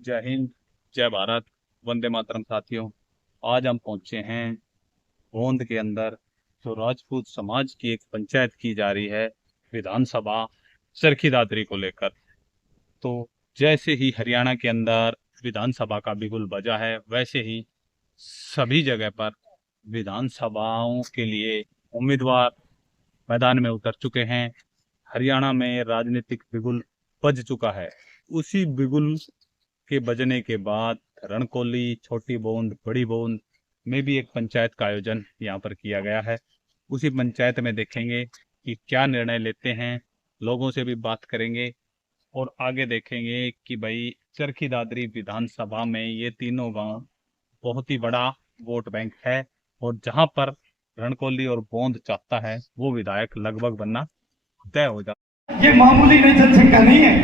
जय हिंद, जय भारत, वंदे मातरम साथियों। आज हम पहुंचे हैं गोंद के अंदर। जो राजपूत समाज की एक पंचायत की जा रही है विधानसभा चरखी दादरी को लेकर। तो जैसे ही हरियाणा के अंदर विधानसभा का बिगुल बजा है, वैसे ही सभी जगह पर विधानसभाओं के लिए उम्मीदवार मैदान में उतर चुके हैं। हरियाणा में राजनीतिक बिगुल बज चुका है। उसी बिगुल के बजने के बाद रणकोली, छोटी बूंद, बड़ी बूंद में भी एक पंचायत का आयोजन यहाँ पर किया गया है। उसी पंचायत में देखेंगे कि क्या निर्णय लेते हैं, लोगों से भी बात करेंगे और आगे देखेंगे कि भाई चरखी दादरी विधानसभा में ये तीनों गांव बहुत ही बड़ा वोट बैंक है और जहां पर रणकोली और बूंद चाहता है वो विधायक लगभग बनना तय हो जाता है। ये मामूली नहीं जनसंख्या नहीं है,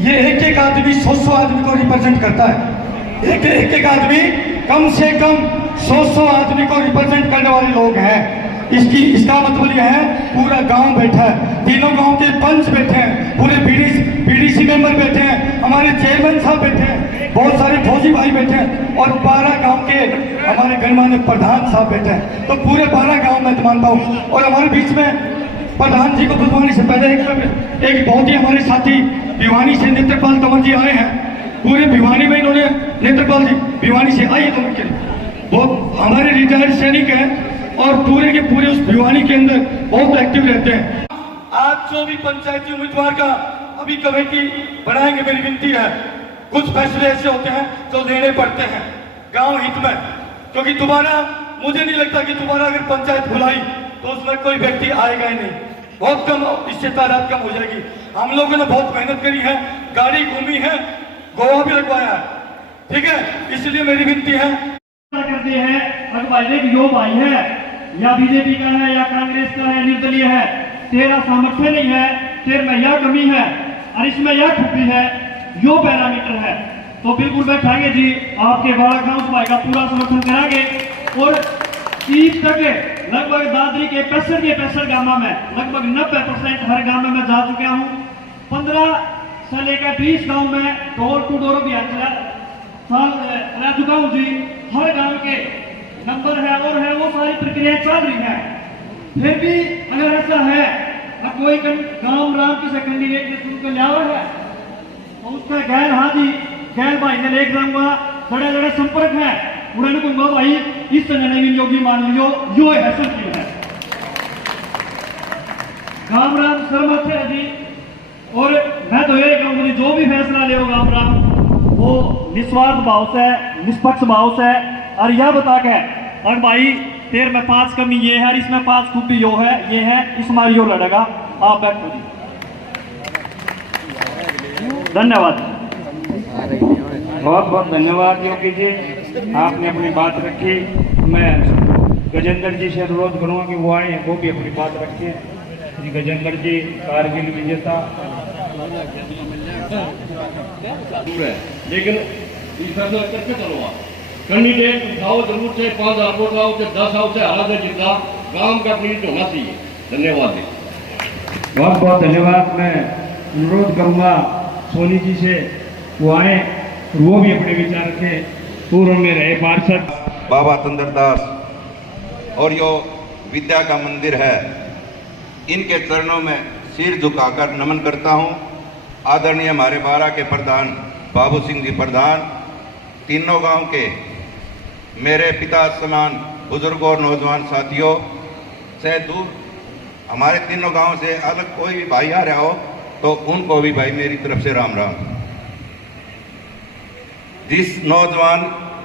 ये एक एक आदमी 100 आदमी को रिप्रेजेंट करता है। एक आदमी कम से कम 100 आदमी को रिप्रेजेंट करने वाले लोग हैं। इसका मतलब यह है पूरा गांव बैठा है, तीनों गांव के पंच बैठे हैं, पूरे बीडीसी मेंबर बैठे हैं, हमारे चेयरमैन साहब बैठे हैं, बहुत सारे फौजी भाई बैठे हैं और 12 गांव के हमारे गणमान्य प्रधान साहब बैठे हैं। तो पूरे 12 गांव मैं मानता हूँ। और हमारे बीच में प्रधान जी को बुलवाने से पहले एक बहुत ही हमारे साथी भिवानी से नेत्रपाल तंवर जी आए हैं। पूरे भिवानी में इन्होंने नेत्रपाल जी भिवानी से आइए तंवर के, वो हमारे रिटायर्ड सैनिक हैं और पूरे के पूरे उस भिवानी के अंदर बहुत एक्टिव रहते हैं। आज जो भी पंचायती उम्मीदवार का अभी कमेटी बनाएंगे, मेरी विनती है, कुछ फैसले ऐसे होते हैं जो लेने पड़ते हैं गांव हित में, क्योंकि दोबारा मुझे नहीं लगता कि दोबारा अगर पंचायत बुलाई तो उसमें कोई व्यक्ति आएगा ही नहीं, बहुत कम, इससे तादाद कम हो जाएगी। हम लोगों ने बहुत मेहनत करी है, गाड़ी घूमी है, गोवा भी लगवाया है, ठीक है। इसलिए मेरी विनती है करते हैं अगवाइले की यो भाई है या बीजेपी का है या कांग्रेस का है, निर्दलीय है, तेरा सामर्थ्य नहीं है, तेरे में यह कमी है और इसमें यह खूबी है, यो पैरामीटर है, तो बिल्कुल बैठाएंगे जी आपके 12 गांव सभा का पूरा समर्थन कराएंगे। और 30 तक लगभग दादरी के 65 गांव में लगभग 90% हर गांव में मैं जा चुका हूँ। 15 से लेकर 20 गांव में डोर टू डोर अभियान चला चुका हूँ जी। हर गांव के नंबर है और है, वो सारी प्रक्रिया चल रही है। फिर भी अगर ऐसा है कोई गांव राम किसी कैंडिडेट ने चुन कर लिया है तो उसका गैर हाजी गैर भाई ने लेकर जाऊंगा, बड़े बड़े संपर्क है उन्होंने कहूंगा भाई इस तरह योगी मान लियो, यो ऐसा क्यों है। गांव राम सहमत है जी। और मैं तो यही कहूंगी जो भी फैसला ले गांव राम वो निस्वार्थ भाव से, निष्पक्ष भाव से और यह बता के और भाई तेरे में 5 कमी ये है, इसमें 5 खूबी यो है, ये है, इस मारी यो लड़ेगा, आप बैठो जी। धन्यवाद, बहुत बहुत धन्यवाद योगी जी, आपने अपनी बात रखी। मैं गजेंद्र जी से अनुरोध करूंगा कि वो आए, वो भी अपनी बात रखें। जी गजेंद्र जी कारगिल विजेता, लेकिन करके चलो कैंडिडेट उठाओ, जरूर से 5 वोट आओ, 10 आओ, से हालात जितना गांव का प्लीज होना चाहिए। धन्यवाद जी, बहुत बहुत धन्यवाद। मैं अनुरोध करूंगा सोनी जी से वो आए, वो भी अपने विचार रखें। पूर्व में रहे पार्षद बाबा तंदरदास और यो विद्या का मंदिर है, इनके चरणों में सिर झुकाकर नमन करता हूं। आदरणीय हमारे 12 के प्रधान बाबू सिंह जी प्रधान, तीनों गांव के मेरे पिता समान बुजुर्गों और नौजवान साथियों से दूर, हमारे तीनों गांव से अलग कोई भी भाई आ रहा हो तो उनको भी भाई मेरी तरफ से राम राम। जिस नौजवान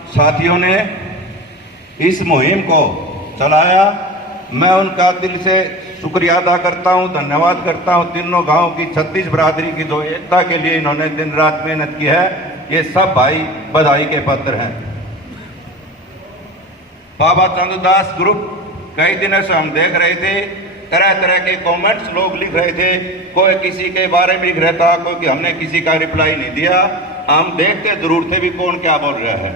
साथियों ने इस मुहिम को चलाया, मैं उनका दिल से शुक्रिया अदा करता हूं, धन्यवाद करता हूं। तीनों गांव की 36 बरादरी की जो एकता के लिए इन्होंने दिन रात मेहनत की है, ये सब भाई बधाई के पात्र हैं। बाबा चंद्रदास ग्रुप कई दिनों से हम देख रहे थे, तरह तरह के कमेंट्स लोग लिख रहे थे, कोई किसी के बारे में लिख रहा था, कोई कि हमने किसी का रिप्लाई नहीं दिया। हम देखते जरूर थे भी कौन क्या बोल रहा है।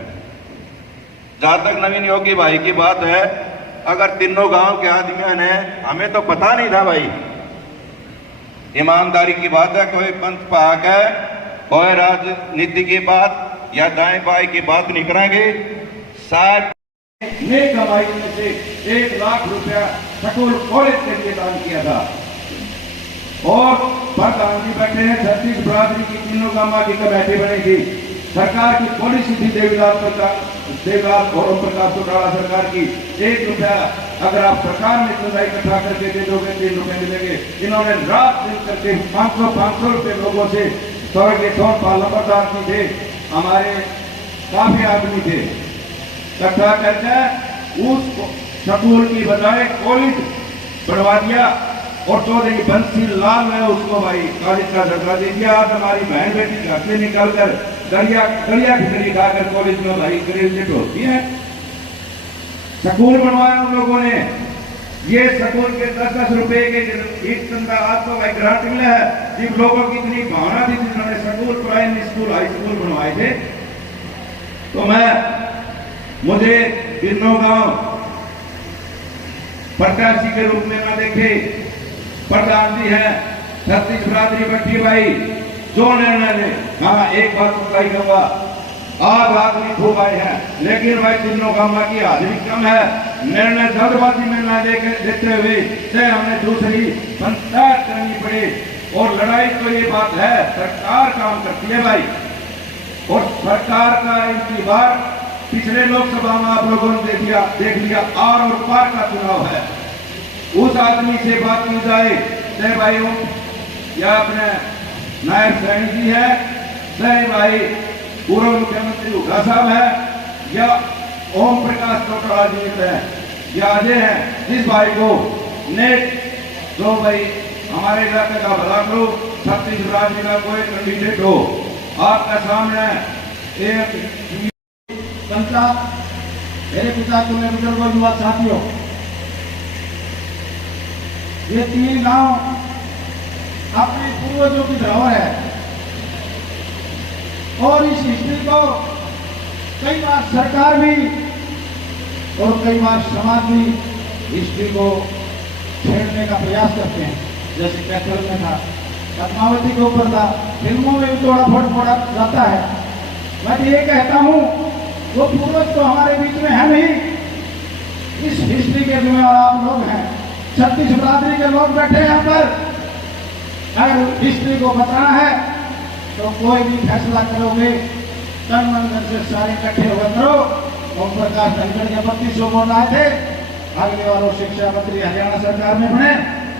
जहां तक नवीन योगी भाई की बात है, अगर तीनों गांव के आदमियों ने, हमें तो पता नहीं था भाई, ईमानदारी की बात है, कोई पंथ पाक है, कोई राजनीति की बात या दाएं बाएं की बात नहीं करेंगे। 60 नेक कमाई में से 1 लाख रुपया स्कूल कॉलेज के लिए दान किया था। और प्रधान जी बैठे हैं, 36 बरादरी की तीनों गामा की कमेटी बनी थी। सरकार की पॉलिसी थी देवदास और ओम प्रकाश चौटाला सरकार की, 1 रुपया अगर आप सरकार में चंदा इकट्ठा करके दे दोगे 3 रुपए मिलेंगे। इन्होंने रात दिन करके 500 रुपए लोगों से, स्वर्गीय सोनपाल नंबरदार जी थे, हमारे काफी आदमी थे, इकट्ठा करके उस स्कूल की बजाय कॉलेज बनवा दिया। और चौधरी बंसी लाल ने उसको भाई कॉलेज का दर्जा दे दिया। आज हमारी बहन बेटी घर से निकलकर गलिया खिचड़ी खाकर कॉलेज में भाई ग्रेजुएट होती है। स्कूल बनवाया उन लोगों ने। ये स्कूल के 10-10 रुपए के एक चंदा आपको भाई ग्रांट मिला है। जिन लोगों की इतनी भावना थी जिन्होंने school, primary school, high school बनवाए थे, तो मुझे तीनों गांव प्रत्याशी के रूप में न देखे। प्रधान जी है 36 बरादरी बट्टी भाई, जो निर्णय ले, हाँ एक बात बताई दूंगा, आज आदमी खूब आए हैं, लेकिन भाई तीनों गांव की हाजिरी कम है। निर्णय जल्दबाजी में न देते हुए से हमें दूसरी पंचायत करनी पड़ी। और लड़ाई तो ये बात है, सरकार काम करती है भाई, और सरकार का इनकी बार पिछले लोकसभा में आप लोगों ने देख लिया आर और पार का चुनाव है। उस आदमी से बात की जाए, चाहे भाई या अपने नायब सैनी जी है, चाहे भाई पूर्व मुख्यमंत्री हुड्डा साहब है, या ओम प्रकाश चौटाला जी है, या अजय है, जिस भाई को नेक जो भाई हमारे इलाके का भला करो, 36 बरादरी का कोई कैंडिडेट हो, आपका सामने एक मेरे पिता को मेरे बुजुर्गों, युवा साथियों, ये 3 गांव अपने पूर्वजों की धरोहर है। और इस हिस्ट्री को कई बार सरकार भी और कई बार समाज भी हिस्ट्री को छेड़ने का प्रयास करते हैं। जैसे कैथल में था, पद्मावती के ऊपर था, फिल्मों में भी थोड़ा फोड़ा जाता है। मैं ये कहता हूँ, वो पूर्वज तो हमारे बीच में है नहीं, इस हिस्ट्री के जिम्मेदार आप लोग हैं। 36 बरादरी के लोग बैठे हैं यहाँ पर। अगर हिस्ट्री को बचाना है तो कोई भी फैसला करोगे, तन मन धन से सारे इकट्ठे होकर करो। ओम प्रकाश धनखड़ के 3200 वोट आए थे, अगले बार वो शिक्षा मंत्री हरियाणा सरकार में बने,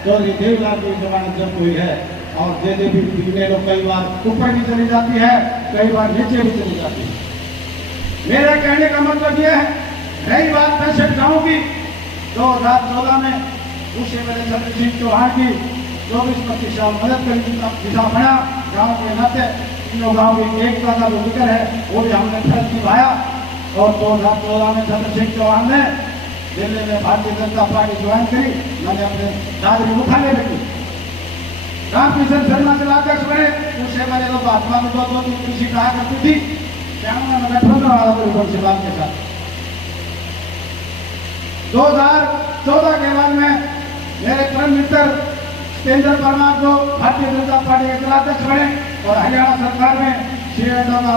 चौधरी देवलाल की जमानत जब्त हुई है। और जेजेपी के लोग कई बार ऊपर भी चली जाती है, कई बार नीचे भी चली जाती है। मेरा कहने का मतलब यह है, रही बात 65 गाँव की, 2014 में उसे मेरे चंद्र सिंह चौहान की 24-25 साल मदद करी, पिता बना गाँव के नाते, तीनों गाँव की एकता का जो जिक्र है वो भी हमने फर्ज निभाया। और 2014 में चंद्र सिंह चौहान ने दिल्ली में भारतीय जनता पार्टी ज्वाइन करी, मैंने अपने दादरी उठाने लगी। रामकिशन शर्मा के अध्यक्ष बने, उससे पहले तो भाजपा में 2-3 सीट आया करती थी, मैं गठबंधन वाला परिवार के साथ। 2014 के बाद में मेरे परम मित्र केंद्र परमार को भारतीय जनता पार्टी के जिलाध्यक्ष बने, और हरियाणा सरकार में सीएडो का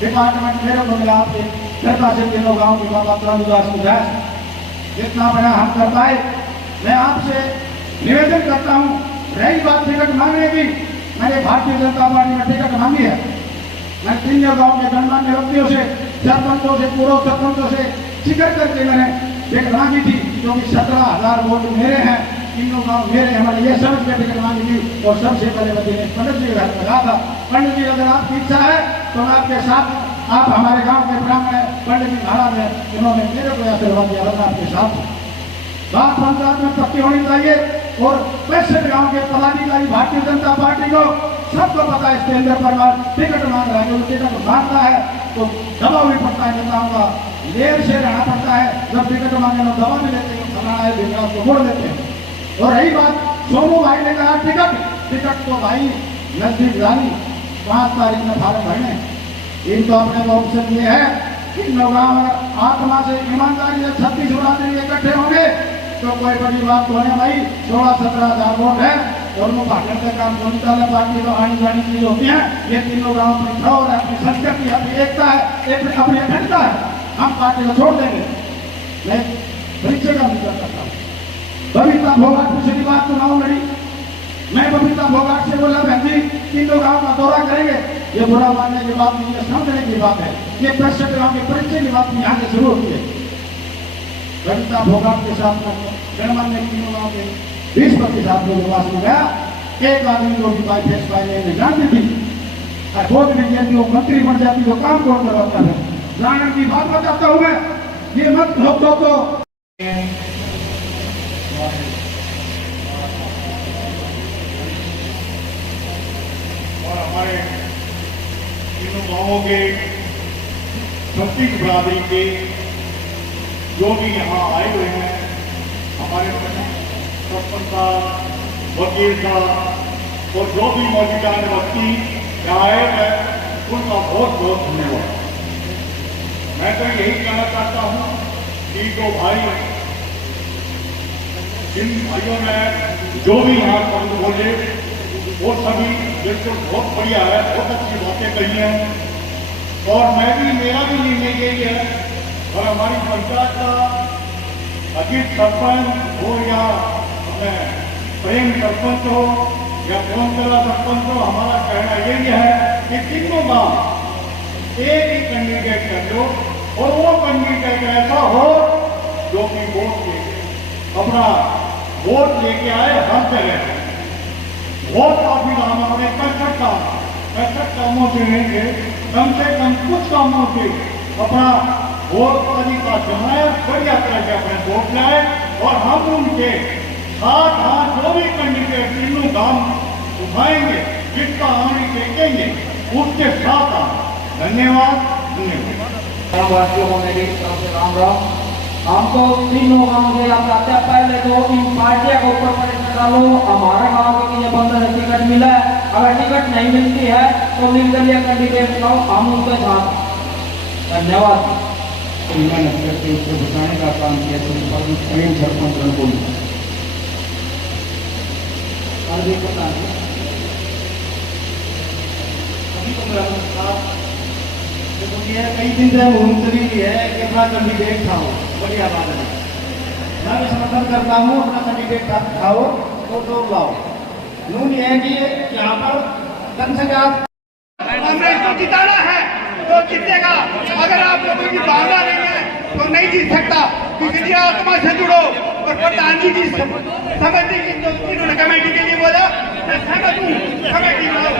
डिपार्टमेंट मेरे को मिला। आपकी कृपा से तीनों गाँव की बाबा तुरंतदास उदास जितना बड़ा हम कर पाए। मैं आपसे निवेदन करता हूँ, रही बात टिकट मांगने की, मैंने भारतीय जनता पार्टी में टिकट मांगी है। मैं तीनों गाँव के गणमान्य व्यक्तियों से, सरपंचों से, पूर्व सरपंचों से जिक्र करके मैंने टिकट मांगी थी, क्योंकि 17,000 वोट मेरे हैं, तीनों गाँव मेरे, हमारे ये समझ के टिकट मांगी थी। और सबसे पहले मैं दिनेश पंडित जी के घर में कहा था, पंडित जी अगर आपकी इच्छा है तो मैं आपके साथ, आप हमारे गाँव के ब्राह्मण है, पंडित जी महाराज है, इन्होंने मेरे को आशीर्वाद दिया, मैं आपके साथ बात पंचायत में पक्की होनी चाहिए। और 65 गाँव के पदाधिकारी भारतीय जनता पार्टी को सबको पता है, इसके अंदर परिवार टिकट मांग रहा है, जो टिकट मांगता है तो दबाव भी पड़ता है, नेताओं का लेर से रहना पड़ता है। जब टिकट मांगे तो दबा भी लेते हैं, फलाना है विकास को मोड़ देते हैं। और रही बात, सोनू भाई ने कहा टिकट तो भाई नजदीक जानी, 5 तारीख में फार्म भरने, इनको अपने को ऑप्शन दिए है कि गाँव आत्मा से ईमानदारी से 36 बरादरी इकट्ठे होंगे तो कोई बड़ी बात तो है भाई। 16-17 हज़ार वोट है, और वो भाषण का काम जनता पार्टी तो आनी जानी चीज होती है। ये तीनों गाँव परीक्षा और अपनी संस्कृति, अपनी एकता है, अपनी अखंडता है। हम पार्टी को छोड़ देंगे। मैं परिचय का विचार करता हूँ। बबीता भोगाट पिछली बार चुनाव लड़ी, मैं बबीता भोगाट से बोला बहन जी तीनों गाँव का दौरा करेंगे। ये बुरा मानने की बात नहीं है, समझने की बात है। ये 65 गाँव के परिचय की बात यहाँ से शुरू होती है। बबीता भोगाट के साथ गणमान्य तीनों गाँव के 20% लोग पास में गया। एक आदमी को फेस पाई जानती थी, वोट नहीं देती वो मंत्री बन जाती, तो काम कौन करवाता है। जाने की बात बताता हूँ मैं, ये मत हो तो और हमारे तीनों गांवों के छत्तीस बरादरी के जो भी यहाँ आए हुए हैं, हमारे सरपंच साहब, वकील साहब और जो भी मौजूदा व्यक्ति यहाँ आए हैं, उनका बहुत बहुत धन्यवाद। मैं तो यही कहना चाहता हूँ कि जो भाई जिन भाइयों ने जो भी यहाँ शब्द बोले वो सभी बिल्कुल बहुत बढ़िया है, बहुत अच्छी बातें कही हैं। और मैं भी, मेरा भी निर्णय यही है, और हमारी पंचायत का अजीत सरपंच हो या प्रेम सरपंच हो या कौनसला सरपंच हो, हमारा कहना यही है कि तीनों गांव एक ही कैंडिडेट कर दो और वो कैंडिडेट ऐसा हो जो कि अपना वोट लेके आए हर जगह। वोट काफी काम अपने 65 कामों से लेंगे, कम से कम कुछ कामों से अपना वोट अधिकार जमाए, बढ़िया तरह से अपने वोट लाए और हम उनके साथ हाथ जो भी कैंडिडेट तीनों काम उठाएंगे, जिसका आने टेकेंगे, उसके साथ आए। धन्यवाद। ग्रामवासियों को मेरी तरफ से राम राम। हमको तीनों गाँव से याद आते हैं, पहले तो इन पार्टियों को ऊपर परेशान डालो। हमारे गाँव के लिए बंद है, टिकट मिला है, अगर टिकट नहीं मिलती है तो निर्दलीय कैंडिडेट लाओ, हम उनके साथ। धन्यवाद। मेहनत करके उसको बचाने का काम किया प्रेम सरपंच रंगोली कई दिन से घूमते भी है कि अपना कैंडिडेट खाओ, बढ़िया बात है। मैं भी समर्थन करता हूँ, अपना कैंडिडेट खाओ तो दौड़ लाओ। नून ये है कि यहाँ पर कम से कम कांग्रेस को जिताना है तो जीतेगा। अगर आप लोगों की भावना नहीं है तो नहीं जीत सकता। किसी आत्मा से जुड़ो। और प्रधान जी की समिति की जिन्होंने कमेटी के लिए बोला, मैं सहमत हूँ, कमेटी बनाओ,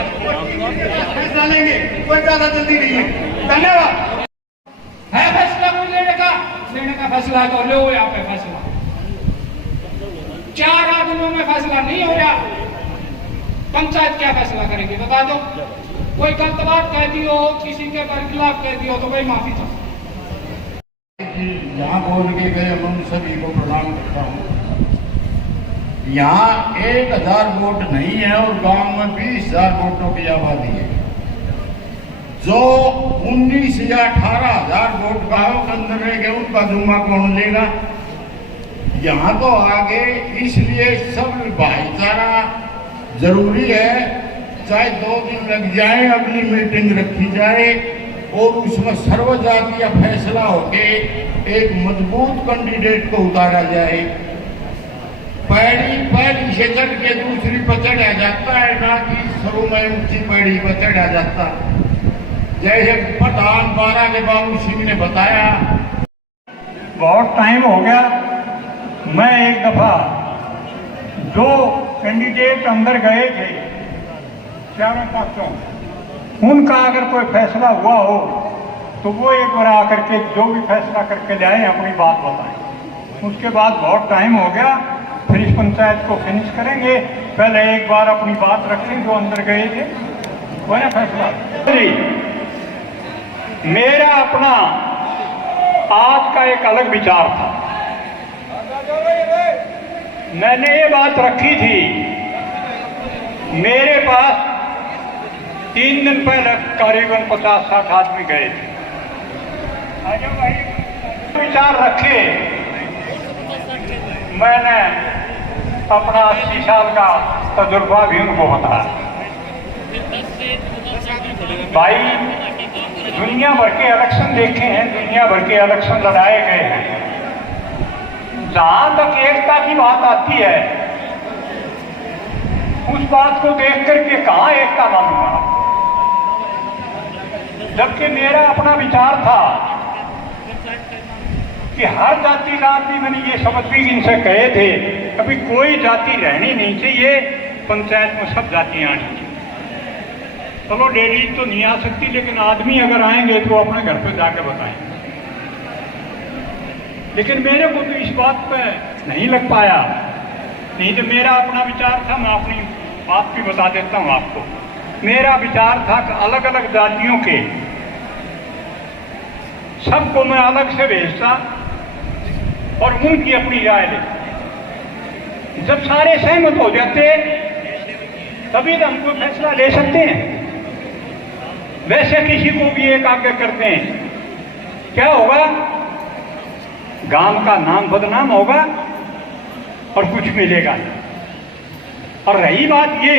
फैसला लेंगे, कोई ज्यादा जल्दी नहीं है। धन्यवाद। है फैसला कोई लेने का फैसला तो लो। यहाँ पे फैसला 4 आदमियों में फैसला नहीं हो रहा। पंचायत क्या फैसला करेगी बता दो। कोई गलत बात कह दी हो, किसी के खिलाफ कह दी हो तो कोई माफी चाहो। यहाँ बोल के गए हम सभी को प्रणाम करता हूँ। यहाँ 1000 वोट नहीं है और गांव में 20,000 वोटों की आबादी है। जो 19 या 18,000 वोट गांव के अंदर रह गए, उनका जुम्मा कौन लेगा? यहाँ तो आगे इसलिए सब भाईचारा जरूरी है। चाहे 2 दिन लग जाए, अगली मीटिंग रखी जाए और उसमें सर्वजातीय फैसला होके एक मजबूत कैंडिडेट को उतारा जाए। पहली से चढ़ के दूसरी पर चढ़ा जाता है, ना कि शुरू में ऊंची पहड़ी पर चढ़ा जाता। जैसे प्रधान 12 के बाबू सिंह ने बताया। बहुत टाइम हो गया। मैं एक दफा जो कैंडिडेट अंदर गए थे चारों पक्षों, उनका अगर कोई फैसला हुआ हो तो वो एक बार आकर के जो भी फैसला करके ले आए, अपनी बात बताएं। उसके बाद बहुत टाइम हो गया, फिर इस पंचायत को फिनिश करेंगे। पहले एक बार अपनी बात रखें, जो अंदर गए थे वो ना फैसला। मेरा अपना आज का एक अलग विचार था। मैंने ये बात रखी थी, मेरे पास 3 दिन पहले करीबन 50-60 आदमी गए थे। विचार रखे, मैंने अपना 80 साल का तजुर्बा भी उनको होता है। भाई दुनिया भर के इलेक्शन देखे हैं, दुनिया भर के इलेक्शन लड़ाए गए हैं। जहां तक एकता की बात आती है, उस बात को देख करके कहां एकता मानूंगा, जबकि मेरा अपना विचार था कि हर जाति का आदमी, मैंने ये शब्द भी इनसे कहे थे, कभी कोई जाति रहनी नहीं चाहिए, पंचायत में सब जातियां आनी चाहिए। चलो लेडीज तो नहीं आ सकती, लेकिन आदमी अगर आएंगे तो अपने घर पे जाके बताएंगे। लेकिन मेरे को तो इस बात पे नहीं लग पाया, नहीं तो मेरा अपना विचार था, मैं अपनी बात भी बता देता हूं आपको। मेरा विचार था कि अलग अलग जातियों के सबको मैं अलग से भेजता और उनकी अपनी राय ले। जब सारे सहमत हो जाते तभी तो हम कोई फैसला ले सकते हैं। वैसे किसी को भी एक आगे करते हैं, क्या होगा? गांव का नाम बदनाम होगा और कुछ मिलेगा नहीं। और रही बात ये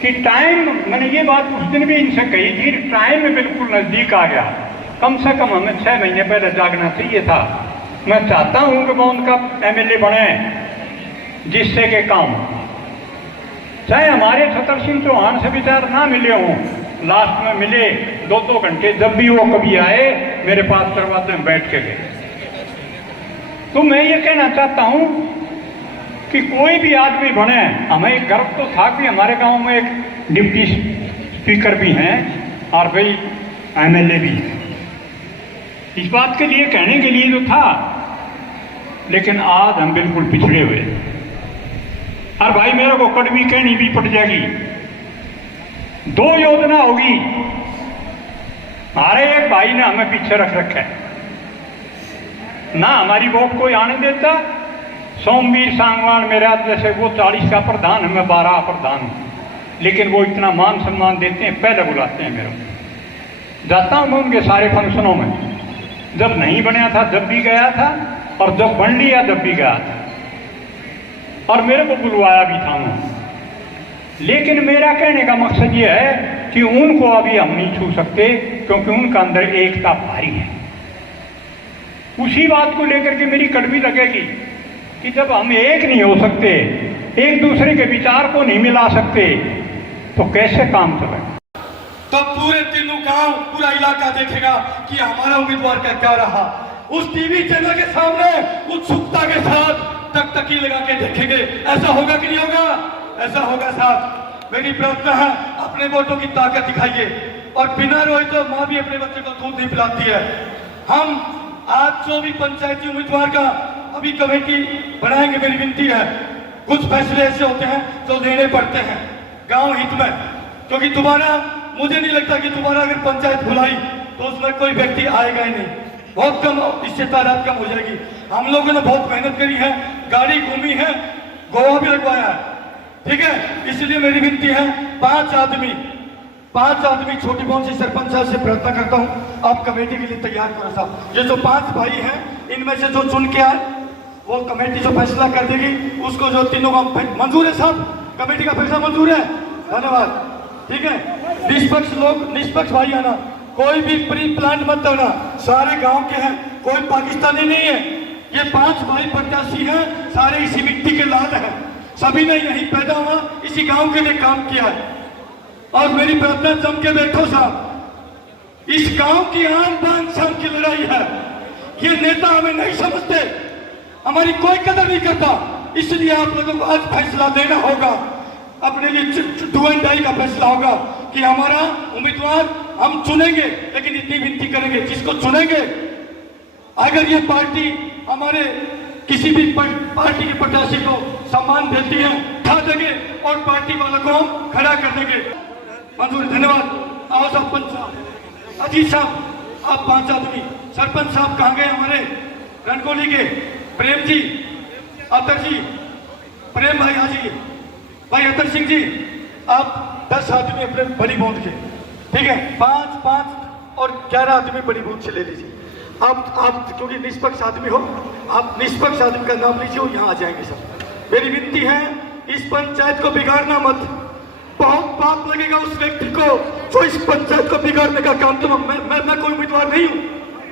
कि टाइम, मैंने ये बात उस दिन भी इनसे कही थी, टाइम में बिल्कुल नजदीक आ गया। कम से कम हमें 6 महीने पहले जागना चाहिए था। मैं चाहता हूं कि मैं उनका एमएलए बने, जिससे के काम, चाहे हमारे छतर सिंह चौहान से विचार ना मिले हों, लास्ट में मिले 2-2 घंटे, जब भी वो कभी आए मेरे पास दरवाजे में बैठ के गए। तो मैं ये कहना चाहता हूं कि कोई भी आदमी बने, हमें गर्व तो था कि हमारे गांव में एक डिप्टी स्पीकर भी हैं और भाई एमएलए भी हैं। इस बात के लिए कहने के लिए तो था, लेकिन आज हम बिल्कुल पिछड़े हुए। और भाई मेरे को कड़वी कहनी भी पड़ जाएगी। 2 योजना होगी, हमारे एक भाई ने हमें पीछे रख रखा है, ना हमारी वोट कोई आने देता। सोमवीर सांगवान मेरा जैसे वो 40 का प्रधान है, मैं 12 प्रधान हूं, लेकिन वो इतना मान सम्मान देते हैं, पहले बुलाते हैं मेरे को। जाता हूं मैं उनके सारे फंक्शनों में, जब नहीं बनया था जब भी गया था, और जब बन लिया जब भी गया था, और मेरे को बुलवाया भी था उन्होंने। लेकिन मेरा कहने का मकसद ये है कि उनको अभी हम नहीं छू सकते, क्योंकि उनका अंदर एकता भारी है। उसी बात को लेकर के मेरी कड़वी लगेगी कि जब हम एक नहीं हो सकते, एक दूसरे के विचार को नहीं मिला सकते, तो कैसे काम चलेगा? तो पूरे तीनों गांव, पूरा इलाका देखेगा कि हमारा उम्मीदवार का क्या रहा। उस टीवी चैनल के सामने उत्सुकता के साथ टकटकी लगा के देखेंगे। ऐसा होगा कि नहीं होगा? ऐसा होगा साहब। मेरी प्रार्थना है, अपने वोटों की ताकत दिखाइए। और बिना रोए तो माँ भी अपने बच्चे को दूध नहीं पिलाती है। हम आज जो भी पंचायती उम्मीदवार का अभी कमेटी बनाएंगे, मेरी विनती है, कुछ फैसले ऐसे होते हैं जो लेने पड़ते हैं गांव हित में, क्योंकि दोबारा मुझे नहीं लगता कि दोबारा अगर पंचायत बुलाई तो उसमें कोई व्यक्ति आएगा ही नहीं, बहुत कम, इससे तादाद कम हो जाएगी। हम लोगों ने बहुत मेहनत करी है, गाड़ी घूमी है, गोवा भी लगवाया है, ठीक है। इसलिए मेरी विनती है, 5 आदमी छोटी पहुंच से सरपंच साहब से प्रार्थना करता हूं, आप कमेटी के लिए तैयार करो साहब। ये जो 5 भाई हैं, इनमें से जो चुन के आए वो कमेटी जो फैसला कर देगी, उसको जो तीनों का मंजूर है साहब, कमेटी का फैसला मंजूर है, धन्यवाद, ठीक है। निष्पक्ष लोग, निष्पक्ष भाई आना, कोई भी प्री प्लान मत होना, सारे गांव के हैं, कोई पाकिस्तानी नहीं है। ये 5 भाई प्रत्याशी हैं, सारे इसी मिट्टी के लाल हैं, सभी ने यहीं पैदा हुआ, इसी गांव के लिए काम किया है। और मेरी प्रार्थना, जम के बैठो साहब, इस गांव की आन बान शान की लड़ाई है। ये नेता हमें नहीं समझते, हमारी कोई कदर नहीं करता, इसलिए आप लोगों को आज फैसला देना होगा, अपने लिए डू एंड डाई का फैसला होगा कि हमारा उम्मीदवार हम चुनेंगे, लेकिन इतनी विनती करेंगे, जिसको चुनेंगे अगर ये पार्टी हमारे किसी भी पार्टी के प्रत्याशी को सम्मान देती है, उठा देंगे और पार्टी वालों को हम खड़ा कर देंगे। मंजूर, धन्यवाद। आओ सरपंच साहब, अजीत साहब, आप 5 आदमी, सरपंच साहब कहाँ गए हमारे रणकोली के? प्रेम जी, अतर जी, प्रेम भाई, हाजी भाई, अतर सिंह जी, आप 10 आदमी अपने बड़ी बूंद के, ठीक है, 5 और 11 आदमी बड़ी बूंद से ले लीजिए। आप क्योंकि निष्पक्ष आदमी हो, आप निष्पक्ष आदमी का नाम लीजिए, यहाँ आ जाएंगे सब। मेरी विनती है इस पंचायत को बिगाड़ना मत। बहुत पाप लगेगा उस व्यक्ति को जो इस पंचायत को बिगाड़ने का काम। तो मैं कोई उम्मीदवार नहीं हूँ,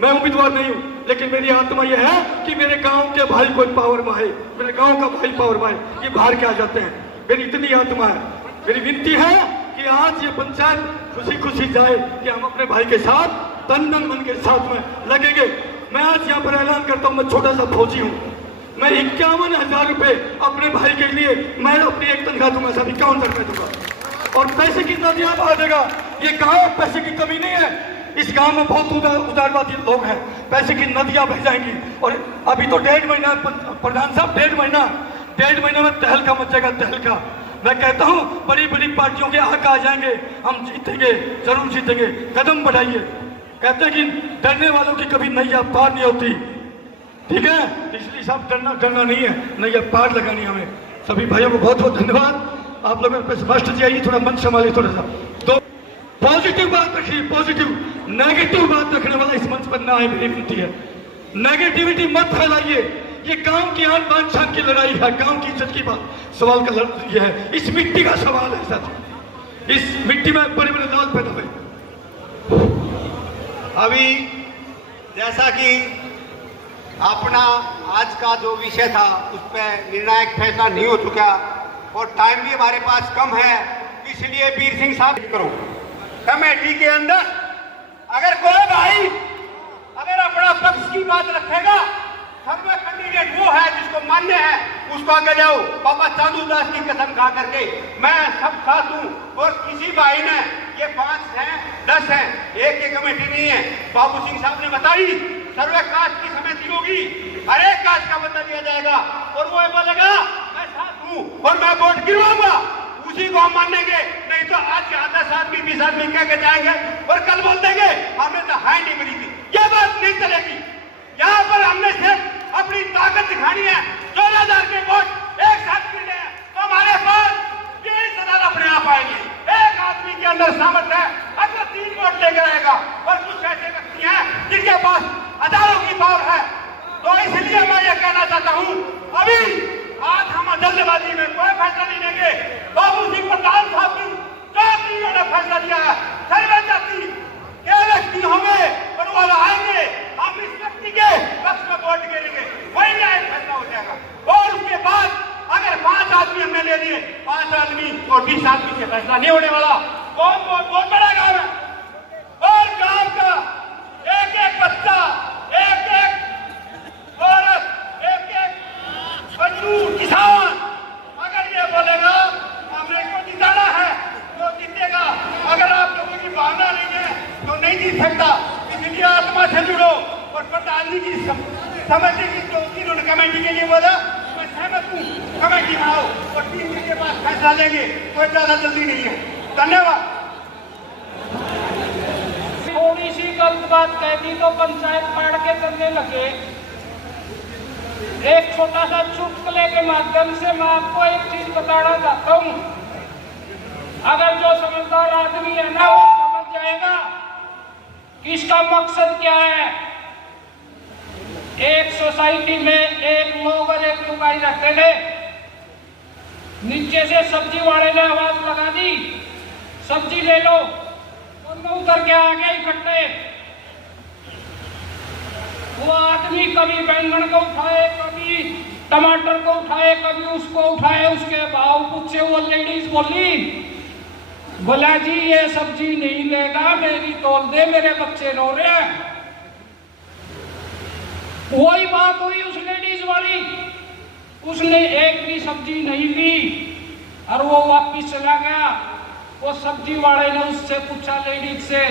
मैं उम्मीदवार नहीं हूँ, लेकिन मेरी आत्मा यह है कि मेरे गांव के भाई कोई पावर में है, मेरे गांव का भाई पावर में है, ये बाहर के आ जाते हैं। मेरी इतनी आत्मा है। मेरी विनती है कि आज ये पंचायत खुशी खुशी जाए कि हम अपने भाई के साथ तन मन के साथ में लगेंगे। मैं आज यहाँ पर ऐलान करता हूँ, मैं छोटा सा फौजी हूँ, मैं 51,000 रुपए अपने भाई के लिए मैं अपनी एक तनख्वाह दूंगा, सब 51,000 रुपए दूंगा। और पैसे की नदियां बहा देगा। ये गांव पैसे की कमी नहीं है, इस गांव में बहुत उदारवादी लोग हैं, पैसे की नदियां बह जाएंगी। और अभी तो 1.5 महीना प्रधान साहब, 1.5 महीने में तहलका मचेगा, तहलका। मैं कहता हूँ बड़ी बड़ी पार्टियों के हक आ जाएंगे, हम जीतेंगे, जरूर जीतेंगे। कदम बढ़ाइए। कहते हैं कि डरने वालों की कभी नैया पार नहीं होती, ठीक है, इसलिए सब डरना नहीं है, नैया पार लगानी हमें। सभी भाइयों को बहुत बहुत धन्यवाद। आप लोगों पे मास्टर जी आइए, थोड़ा मन संभालिए, थोड़ा सा तो पॉजिटिव बात रखिए, पॉजिटिव। नेगेटिव बात रखने वाला इस मंच पर ना आए, मेरी विनती है। नेगेटिविटी मत फैलाइए। ये गांव की आन बान शान की लड़ाई है, गांव की इज्जत की बात सवाल का ये है, इस मिट्टी का सवाल है साथ। इस मिट्टी में बड़े बड़े लाल पैदा हुए। अभी जैसा कि अपना आज का जो विषय था उस पर निर्णायक फैसला नहीं हो चुका और टाइम भी हमारे पास कम है, इसलिए वीर सिंह साहब करो कमेटी के अंदर अगर कोई भाई अगर अपना पक्ष की बात रखेगा, सर्व कैंडिडेट वो है जिसको मान्य है, उसको आगे जाओ। बाबा चांदू दास की कसम खा करके मैं सब साथ हूँ। और किसी भाई ने ये 5 हैं 10 हैं, एक कमेटी नहीं है। बाबू सिंह साहब ने बताई सर्वे कास्ट की समिति होगी, हर एक कास्ट का बंदा दिया जाएगा और वो बोलेगा मैं साथ हूँ और मैं वोट गिरवाऊंगा, उसी को हम मानेंगे। नहीं तो आज के 10 आदमी 20 आदमी कह के जाएंगे और कल बोल देंगे हमें तो हाई नहीं मिली थी। ये बात नहीं चलेगी। यहाँ पर हमने सिर्फ अपनी ताकत दिखानी है। 14,000 के वोट एक साथ मिले हैं तो हमारे पास 20,000 अपने आप आएंगे। एक आदमी के अंदर सामर्थ्य है, अगर 3 वोट लेकर आएगा। और कुछ ऐसे व्यक्ति हैं जिनके पास हजारों की पावर है। तो इसलिए मैं ये कहना चाहता हूँ, अभी आज हम जल्दबाजी में कोई फैसला नहीं लेंगे। बाबू सिंह प्रधान साहब ने जो ने फैसला लिया है, सर्वे जाति के व्यक्ति होंगे और वो आएंगे, हम इस व्यक्ति के पक्ष में वोट गिरेंगे, वही न्याय फैसला हो जाएगा। और उसके बाद अगर 5 आदमी हमने ले लिए, 5 आदमी और 20 आदमी से फैसला नहीं होने वाला। बहुत बड़ा गाँव है और गाँव का एक एक बच्चा, एक एक औरत, एक एक मजदूर किसान अगर ये बोलेगा हमने इसको जिताना है तो जीतेगा। अगर आप लोगों की भावना नहीं है तो नहीं जीत सकता। इसलिए आत्मा से जुड़ो। और प्रधान जी की समिति की जो उन्होंने कमेटी के लिए बोला, मैं सहमत हूँ, कमेटी बनाओ और 3 दिन के बाद फैसला लेंगे, कोई ज्यादा जल्दी नहीं है। धन्यवाद। थोड़ी सी गलत बात कह दी तो पंचायत फाड़ के चलने लगे। एक छोटा सा चुटकुले के माध्यम से मैं आपको एक चीज बताना चाहता हूँ। अगर जो समझदार आदमी है ना, वो समझ जाएगा कि इसका मकसद क्या है। एक सोसाइटी में एक लोग और एक लुगाई रहते थे। नीचे से सब्जी वाले ने आवाज लगा दी, सब्जी ले लो। दोनों उतर के आ गए इकट्ठे। वो आदमी कभी बैंगन को उठाए, कभी टमाटर को उठाए, कभी उसको उठाए, उसके भाव पूछे। वो लेडीज बोली, बोला जी ये सब्जी नहीं लेगा, मेरी तोल दे, मेरे बच्चे रो रहे हैं। वही बात हुई उस लेडीज वाली, उसने एक भी सब्जी नहीं ली और वो वापिस चला गया। वो सब्जी वाले ने उससे पूछा लेडीज से,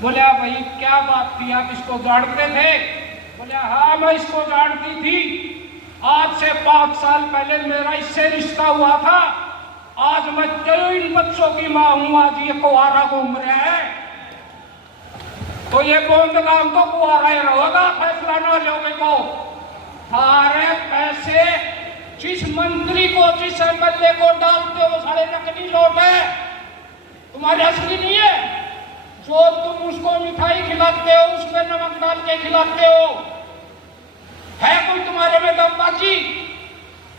बोला भाई क्या बात थी, आप इसको जानते थे? बोले हाँ मैं इसको जानती थी, आज से 5 साल पहले मेरा इससे रिश्ता हुआ था। आज मैं 3 बच्चों की माँ हूँ, आज ये कुंवारा घूम रहा है। तो ये गोंद गांव तो कुंवारा ही रहेगा, फैसला न लोगे को। सारे पैसे जिस मंत्री को, जिस एमएलए को डालते हो, सारे नकली नोट है, तुम्हारे असली नहीं है। जो तुम उसको मिठाई खिलाते हो, उसमें नमक डाल के खिलाते हो, है कोई तुम्हारे में दमबाजी?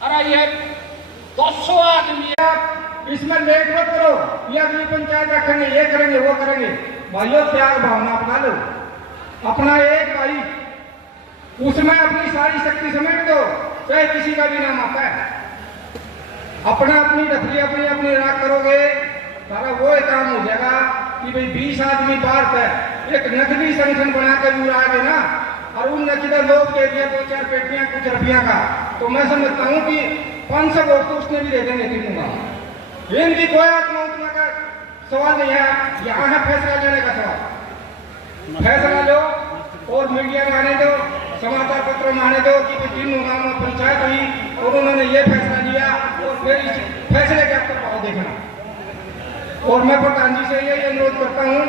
अरे ये 200 आदमी। इसमें लेट मत करो, ये अगली पंचायत रखेंगे, ये करेंगे, वो करेंगे। भाइयों त्याग भावना अपना लो, अपना एक भाई, उसमें अपनी सारी शक्ति समेट दो, चाहे किसी का भी नाम आता है। अपना अपनी रफली अपनी अपनी राख करोगे, सारा वो काम हो जाएगा कि भाई 20 आदमी बाहर है, एक नकली संगठन बना के दूर आ गए ना, और उन नकली लोग दे दिया 2-4 पेटियां कुछ रुपया का, तो मैं समझता हूँ कि 500 वोट तो उसने भी दे देंगे तीनों का। इनकी कोई आत्मा उतना का सवाल नहीं है, यहाँ है फैसला लेने का सवाल। फैसला लो और मीडिया में आने दो, समाचार पत्रों में आने दो कि तीनों गाँव में पंचायत हुई और उन्होंने ये फैसला लिया, और फिर इस फैसले के आपको भाव देखना। और मैं प्रधान जी से यही अनुरोध करता हूँ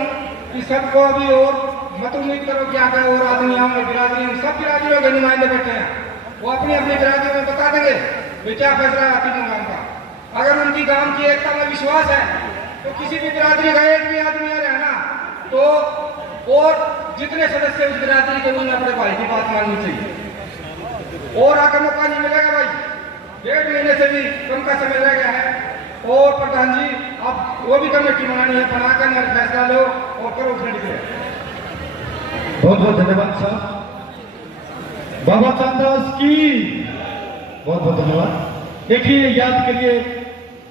कि सबको अभी और मत उम्मीद करो कि आगे और आदमी आएंगे, बिरादरी में सब बिरादरियों के नुमाइंदे बैठे हैं, वो अपनी अपनी बिरादरी में बता देंगे वे क्या फैसला है तीनों गाँव का। अगर उनकी गाँव की एकता में विश्वास है तो किसी भी बिरादरी का एक भी आदमी आ रहा है ना, तो और जितने सदस्य उस बिरादरी के उन्होंने अपने भाई की बात माननी चाहिए। और आगे मौका नहीं मिलेगा भाई, 1.5 महीने से भी कम का समय रह गया है। और प्रधान जी अब वो भी कमेटी बनानी है, बनाकर फैसला लो और करो उसमें निकले। बहुत बहुत धन्यवाद साहब, बाबा चांदास की बहुत बहुत धन्यवाद। देखिए याद करिए,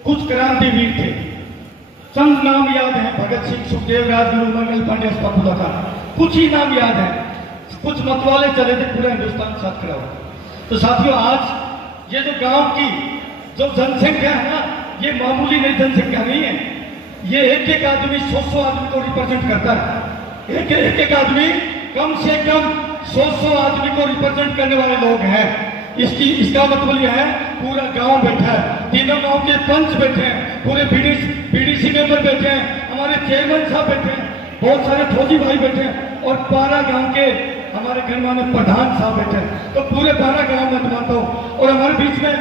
कुछ क्रांतिवीर थे, चंद नाम याद हैं, भगत सिंह, सुखदेव, राजगुरु, मंगल पांडे, अस्फाकुल्ला खान, कुछ ही नाम याद हैं। कुछ मतवाले चले थे, पूरा हिंदुस्तान साथ खड़ा हुआ। तो साथियों आज ये जो गांव की जो जनसंख्या है ना, ये मामूली नहीं जनसंख्या नहीं है, ये एक एक आदमी 100 आदमी को रिप्रेजेंट करता है। एक आदमी कम से कम 100 आदमी को रिप्रेजेंट करने वाले लोग हैं। इसका मतलब यह है पूरा गांव बैठा है, तीनों गांव के पंच बैठे हैं, पूरे बीडीसी मेंबर बैठे हैं, हमारे चेयरमैन साहब बैठे हैं, बहुत सारे फौजी भाई बैठे हैं, और 12 गांव के हमारे गणमान्य प्रधान साहब बैठे हैं। तो पूरे 12 गांव में मानता हूँ। और हमारे बीच में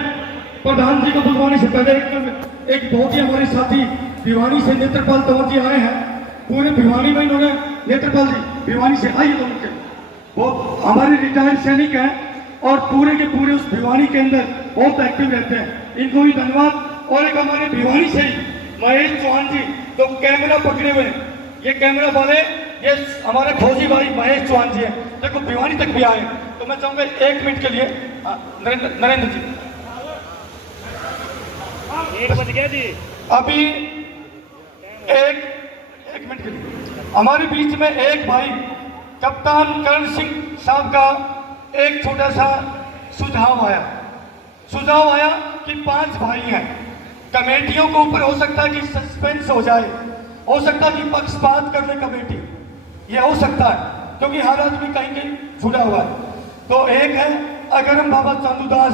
प्रधान जी को बुलवाने से पहले एक बहुत ही हमारे साथी भिवानी से नेत्रपाल तंवर जी आए हैं। पूरे भिवानी में इन्होंने, नेत्रपाल जी भिवानी से आइए, तो मुझे वो हमारे रिटायर्ड सैनिक हैं और पूरे के पूरे उस भिवानी के अंदर बहुत एक्टिव रहते हैं, इनको भी धन्यवाद। और एक हमारे भिवानी से ही महेश चौहान जी, तो कैमरा पकड़े हुए, ये कैमरा वाले ये हमारे फौजी भाई महेश चौहान जी हैं, देखो भिवानी तक भी आए। तो मैं चाहूंगा 1 मिनट के लिए नरेंद्र जी, 1 बज गया जी, अभी एक मिनट के लिए हमारे बीच में एक भाई कप्तान करण सिंह साहब का एक छोटा सा सुझाव आया कि 5 भाई हैं, कमेटियों के ऊपर हो सकता है कि सस्पेंस हो जाए, हो सकता है कि पक्षपात कर ले कमेटी, ये हो सकता है क्योंकि हर आदमी कहीं कहीं जुड़ा हुआ है। तो एक है, अगर हम बाबा चांदूदास,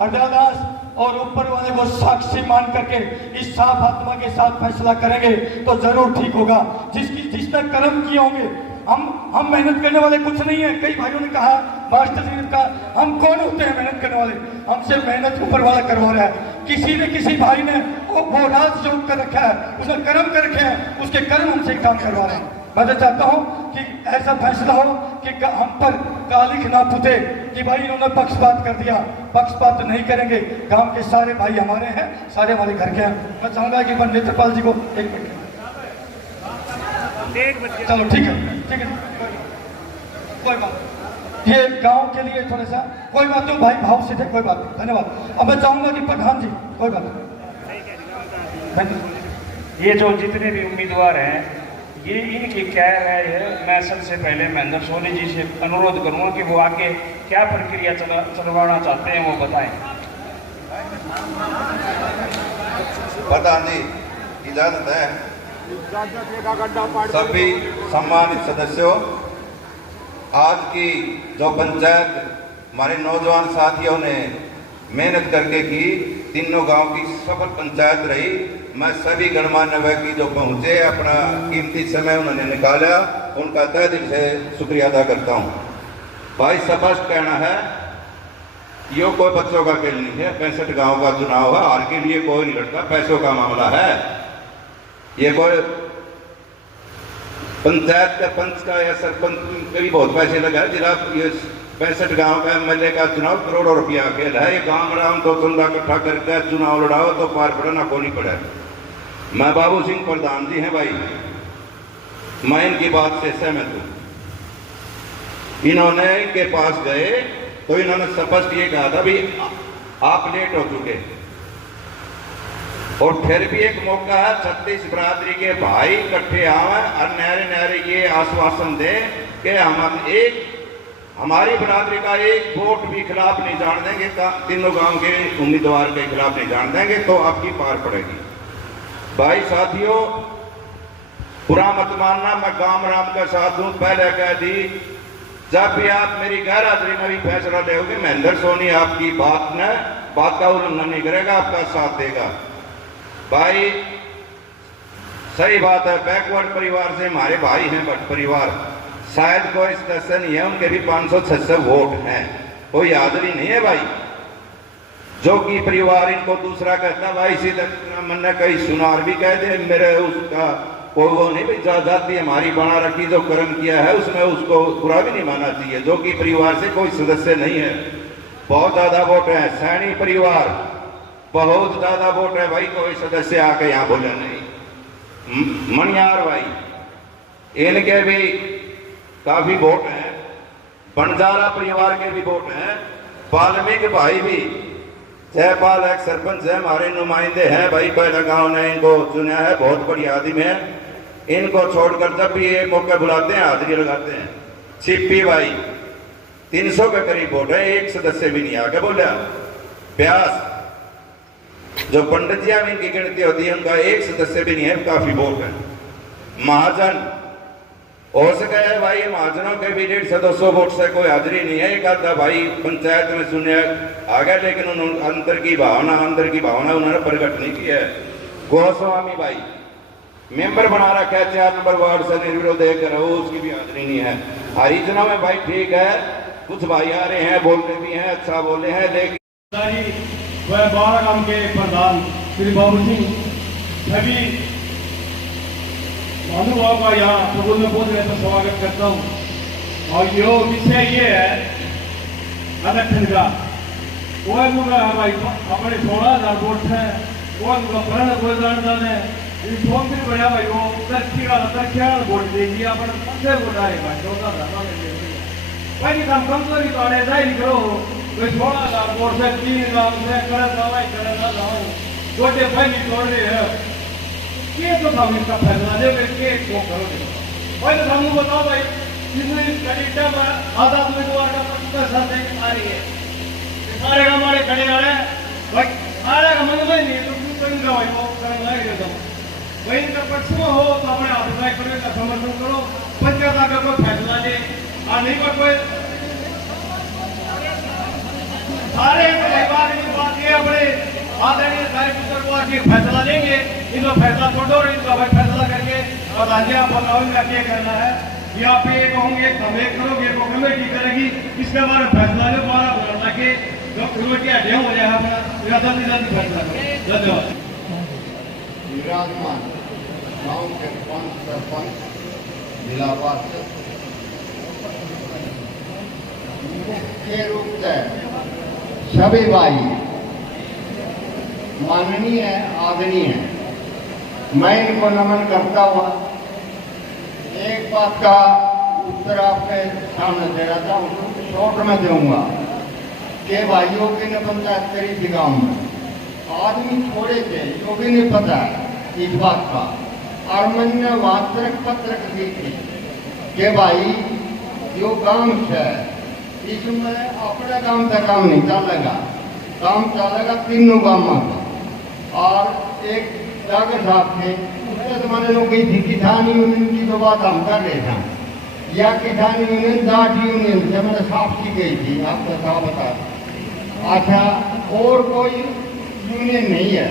हरदयादास और ऊपर वाले को साक्षी मान करके इस साफ आत्मा के साथ फैसला करेंगे तो जरूर ठीक होगा। जिसने कर्म किए होंगे, हम मेहनत करने वाले कुछ नहीं है। कई भाइयों ने कहा, मास्टर जी ने कहा, हम कौन होते हैं मेहनत करने वाले, हमसे मेहनत ऊपर वाला करवा रहा है। किसी भाई ने वो राजयोग कर रखा है, उसने कर्म कर रखे हैं, उसके कर्म हमसे काम करवा रहे हैं। मैं तो चाहता हूँ कि ऐसा फैसला हो कि हम पर कालिख ना फूटे कि भाई इन्होंने पक्षपात कर दिया। पक्षपात नहीं करेंगे, गांव के सारे भाई हमारे हैं, सारे हमारे घर के हैं। मैं चाहूंगा कि मैं नेत्रपाल जी को 1 मिनट, चलो ठीक है कोई बात, ये गांव के लिए थोड़ा सा कोई बात नहीं, भाई भाव से थे, कोई बात नहीं, धन्यवाद। अब मैं चाहूंगा कि प्रधान जी कोई बात नहीं, ये जो जितने भी उम्मीदवार हैं, ये इनकी क्या राय है। मैं सबसे पहले महेंद्र सोनी जी से अनुरोध करूंगा कि वो आके क्या प्रक्रिया चलवाना चाहते हैं वो बताएं। प्रधान जी इजाजत है। सभी सम्मानित सदस्यों, आज की जो पंचायत हमारे नौजवान साथियों ने मेहनत करके की, तीनों गांव की सफल पंचायत रही। मैं सभी गणमान्य व्यक्ति जो पहुंचे, अपना कीमती समय उन्होंने निकाला, उनका तहे दिल से शुक्रिया अदा करता हूं। भाई स्पष्ट कहना है, ये कोई बच्चों का खेल नहीं है। 65 गांव का चुनाव है, हार के लिए कोई नहीं लड़ता, पैसों का मामला है। ये कोई पंचायत का पंच का या सरपंच के भी बहुत पैसे लगा है, जिला ये 65 गांव का एमएलए का चुनाव करोड़ों रुपया खेल है। ये गांव राम तो चंदा इकट्ठा करके चुनाव लड़ाओ तो पार पड़ना को नहीं पड़े। मैं बाबू सिंह प्रधान जी हैं भाई, मैं इनकी बात से सहमत हूं। इन्होंने इनके पास गए तो इन्होंने स्पष्ट ये कहा था भी आप लेट हो चुके, और फिर भी एक मौका है 36 बरादरी के भाई इकट्ठे आवे और नहरे नहरे ये आश्वासन दे कि हम एक हमारी बरादरी का एक वोट भी खिलाफ नहीं जान देंगे, तीनों गांव के उम्मीदवार के खिलाफ नहीं जान देंगे, तो आपकी पार पड़ेगी। भाई साथियों, बुरा मत मानना, मैं गांव राम का साथ हूं। पहले कह दी, जब भी आप मेरी गैर हाजिरी में भी फैसला लेोगे, महेंद्र सोनी आपकी बात का उल्लंघन नहीं करेगा, आपका साथ देगा। भाई सही बात है, बैकवर्ड परिवार से हमारे भाई हैं, बट परिवार शायद कोई सदस्य नहीं है, उनके भी 500-600 वोट हैं, कोई हाजिरी नहीं है भाई। जो कि परिवार इनको दूसरा कहता भाई, इसी तरह मैंने कई सुनार भी कह दे, मेरे उसका कोई वो नहीं भाई, जाति हमारी बना रखी, जो कर्म किया है उसमें उसको बुरा भी नहीं मानना चाहिए। जो कि परिवार से कोई सदस्य नहीं है, बहुत ज्यादा वोट है। सैनी परिवार बहुत ज्यादा वोट है भाई, कोई सदस्य आके यहाँ बोले नहीं। मनियार भाई इनके भी काफी वोट हैं, बंजारा परिवार के भी वोट हैं, वाल्मीकि भाई भी, जयपाल एक सरपंच है, हमारे नुमाइंदे हैं भाई, पहले गांव ने इनको चुना है, बहुत बड़ी आदमी है। इनको छोड़कर जब भी ये मौका बुलाते हैं हाजिरी लगाते हैं। छिप्पी भाई 300 के करीब वोट है, एक सदस्य भी नहीं आके बोला। व्यास जो पंडित जी में इनकी गिनती होती है, उनका एक सदस्य भी नहीं है, काफी वोट है। महाजन हो सके है भाई, महाजनों के भी 150-200 वोट से कोई हाजिरी नहीं है। एक आधा भाई पंचायत में सुने आ गया, लेकिन उन्होंने अंदर की भावना उन्होंने प्रकट नहीं की है। गोस्वामी भाई मेंबर बना रखा है 4 नंबर वार्ड से, निर्विरोध देकर उसकी भी हाजिरी नहीं है। हरिजनों में भाई ठीक है, कुछ भाई आ रहे हैं, बोलते भी हैं, अच्छा बोले हैं, लेकिन वह 12 गांव के प्रधान श्री बाबू सिंह सभी महानुभाव का यहाँ प्रबुद्ध में पहुंचने पर स्वागत करता हूँ। और यो विषय ये है आरक्षण का, वो भाई अपने 16,000 वोट है, वो प्रण कोई जानदान है, फॉर्म भी बढ़िया भाई, वो तरक्या वोट दे दिया अपन अच्छे वोट आए भाई, 14,000 भाई हम कमजोरी तो आने जाए नहीं करो, कोई 16,000 वोट से 3 गाँव से करना छोटे भाई नहीं तोड़ रहे हैं, ये तो हम इसका फैसला दे के वो करोगे भाई। तो हमको बताओ भाई, इसमें कलेक्टर में आजाद उम्मीदवार का प्रतिशत आ रही है, सारे हमारे खड़े आ रहे हैं भाई, सारे का मन में नहीं तो क्यों करेंगे भाई, वो करेंगे देता हूँ भाई। इनका पक्ष में हो तो अपने अभिप्राय करने का समर्थन करो, पंचायत आकर कोई फैसला दे, और नहीं पर कोई सारे परिवार की बात ये अपने आदरणीय कार्यक्रम फैसला लेंगे, इनको फैसला छोड़ो, इनको भाई फैसला करके और राज्य अपन का क्या करना है, या पे एक होंगे हम एक करोगे, वो कमेटी करेगी, इसके बारे में फैसला जो द्वारा बनाना के जो कमेटी अध्ययन हो जाए अपना जल्दी फैसला करो। धन्यवाद। विराजमान गाँव के 5 सरपंच जिला पार्षद मुख्य रूप से सभी भाई माननीय आदरणीय, मैं इनको नमन करता हुआ एक बात का उत्तर आपके सामने दे रहा था, उसको शॉर्ट में दूंगा कि भाइयों की ने पंचायत करी थी गाँव में, आदमी थोड़े थे, जो भी नहीं पता इस बात का, और मैंने वास्तविक पत्र दी थी कि भाई जो गाँव है इसमें अपने गाँव तक काम नहीं चलेगा, काम चलेगा तीनों गाँव का। और एक जागर साहब थे, उससे तो मैंने लोग गई थी किसान यूनियन की जो बात हम कर रहे थे, या किसान यूनियन जाट यूनियन से मैंने साफ की गई थी, आपको कहा बता। अच्छा, और कोई यूनियन नहीं है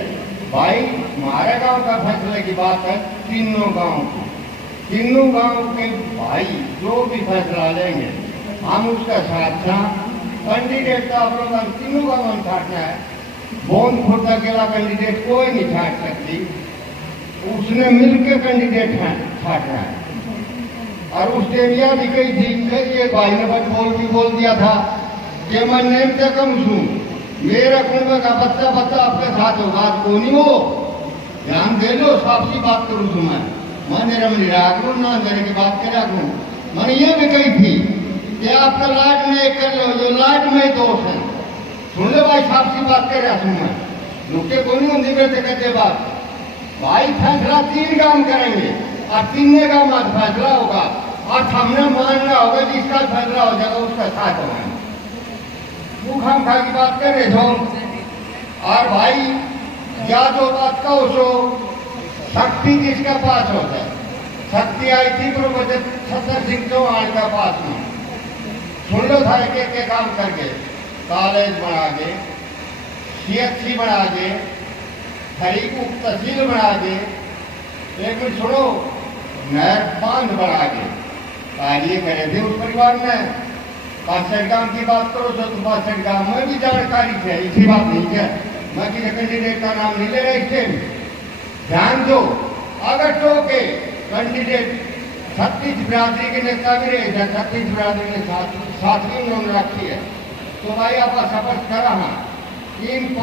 भाई, हमारे गांव का फैसले की बात है, तीनों गांव के भाई जो भी फैसला लेंगे हम उसका साथ कैंडिडेट का आप लोग तीनों का नाम छाटना है, बोन खुद अकेला कैंडिडेट कोई नहीं छाट सकती, उसने मिलकर कैंडिडेट छाटना है। और उस एरिया भी कही थी कि ये भाई ने बस बोल दिया था कि मैं नेम से कम हूँ, मेरा कुंभ का बच्चा बच्चा आपके साथ हो, बात को नहीं हो, ध्यान दे लो, साफ सी बात करूँ तू मैं मेरा मन राग लू ना मेरे की बात कर रखूँ। मैंने ये भी कही थी कि आपका लाड में कर लो, जो लाड में दोष है, सुन लो भाई, साफ सी बात कर रहा हूँ मैं, नुकते को नहीं होंगे करते कहते बात भाई। फैसला 3 काम करेंगे और 3 का मत फैसला होगा और हमने मानना होगा, जिसका फैसला हो जाएगा उसका साथ होगा। तू खाम खा की बात कर रहे हो और भाई या जो बात का हो, शक्ति किसका पास होता है? शक्ति आई थी प्रोफेसर सत्तर सिंह चौहान का पास में, सुन लो था एक काम करके, कॉलेज बना दे, CHC बना दे, हरी को तहसील बना दे, एक मिनट सुनो, नहर बांध बना दे, कार्य करे थे उस परिवार में। 65 गांव की बात करो तो 65 गांव में भी जानकारी है, इसी बात नहीं है, मैं किसी कैंडिडेट का नाम नहीं ले रहा इससे ध्यान दो। अगर तो के कैंडिडेट 36 बिरादरी के नेता भी रहे थे, 36 बिरादरी के साथ भी उन्होंने रखी है, तो भाई आप शपथ करा इन